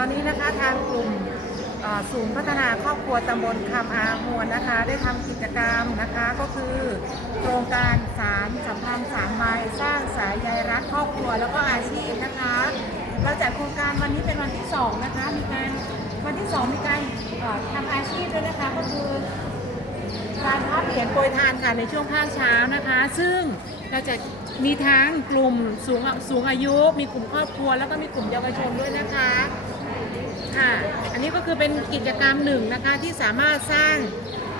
ตอนนี้นะคะทางกลุ่มศูนย์พัฒนาครอบครัวตำบลคำอาหวนนะคะ ได้ทำกิจกรรมนะคะก็คือโครงการสารสัมพันธ์สามใบสร้างสายใยรักครอบครัวแล้วก็อาชีพนะคะ เราจัดโครงการวันนี้เป็นวันที่สองนะคะ มีการวันที่สองมีการทำอาชีพด้วยนะคะก็คือการพับเหรียญโปรยทานค่ะในช่วงภาคเช้านะคะ ซึ่งเราจะมีทั้งกลุ่มสูงสูงอายุ มีกลุ่มครอบครัว แล้วก็มีกลุ่มเยาวชนด้วยนะคะ ค่ะ อันนี้ก็คือเป็นกิจกรรมหนึ่งนะคะที่สามารถสร้าง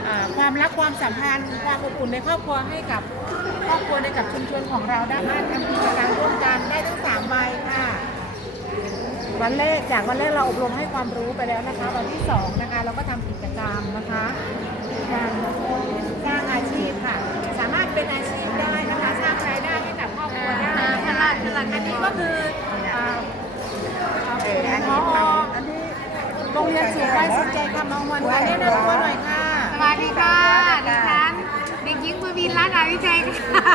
เอ่อความรักความสัมพันธ์ความอบอุ่นในครอบครัวให้กับครอบครัวในกับชุมชนของเราได้มาทำกิจกรรมร่วมกันได้ทั้งสามใบค่ะวันแรกจากวันแรกเราอบรมให้ความรู้ไปแล้วนะคะ วันที่สองนะคะเราก็ทำกิจกรรมนะคะการสร้างอาชีพค่ะ สามารถเป็นอาชีพได้นะคะสร้างรายได้ให้กับครอบครัวได้นะคะอันนี้ก็คืออ่า เอออัน พ นี้ อ อันนี้ โรงเรียนสูงวัยสนใจคำมองวันค่ะแนะนำตัวหน่อยค่ะ สวัสดีค่ะดิฉันเด็กหญิงประวินรัตน์อาวิชัยค่ะ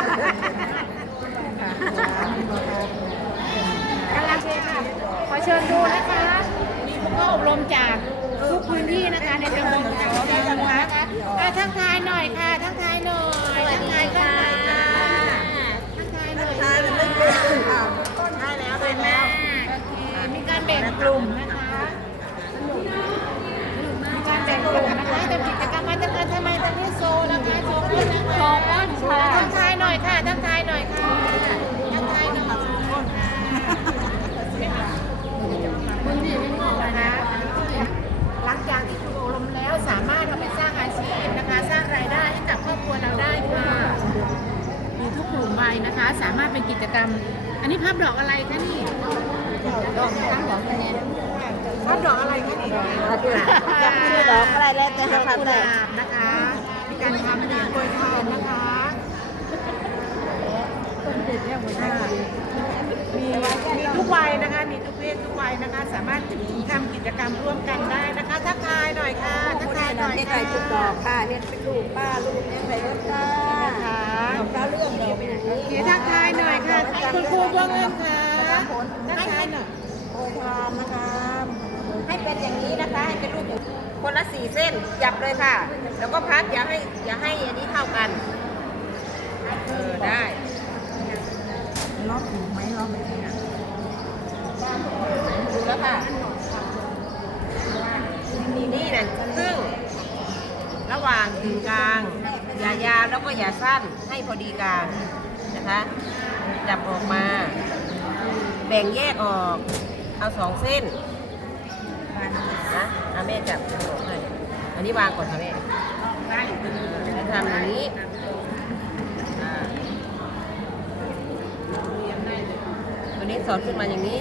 กำลังเชิญค่ะ ขอเชิญดูนะคะมีผู้เข้าอบรมจากทุกพื้นที่นะคะในตำบลเขาในตำบลนะคะอะทักทายหน่อยค่ะ ทักทายหน่อยทักทายค่ะทักทายหน่อยค่ะได้แล้วได้แล้วโอเคมีการแบ่งกลุ่มนะคะ สามารถเป็นกิจกรรม อันนี้ภาพดอกอะไรคะนี่ดอกตั้งดอกคะแนนภาพดอกอะไรคะนี่จำชื่อดอกอะไรแล้วแต่ดหาอกคำกุหได้ลาบนะคะมีการทำเหรียญโปรยทานนะคะมีมีทุกวัยนะคะ มีทุกเพศทุกวัยนะคะ สามารถทำกิจกรรมร่วมกันได้นะคะทักทายหน่อยค่ะทักทายหน่อยเฮ็ดค่ะไปทุกดอกค่ะเฮ็ดเป็นลูกป้าลูกเนี่ยไปเฮ็ดค่ะค่ะดอกดา คุณครูบัวเงินค่ะทักทายหน่อยโอยทานนะคะให้เป็นอย่างนี้นะคะให้เป็นรูปอย่างคนละสี่เส้นจับเลยค่ะ แล้วก็พักอย่าให้อย่าให้อันนี้เท่ากันเออได้ล็อกถูกไหมล็อกแบบนี้ดูแล้วค่ะนี่นะครึ่งระหว่างถึงกลาง อย่ายาวแล้วก็อย่าสั้นให้พอดีกลางนะคะ จับออกมา แบ่งแยกออก เอาสองเส้นนะอาแม่จับให้อันนี้วางก่อนค่ะแม่แล้วทำอย่างนี้อ่าตัวนี้สอดขึ้นมาอย่างนี้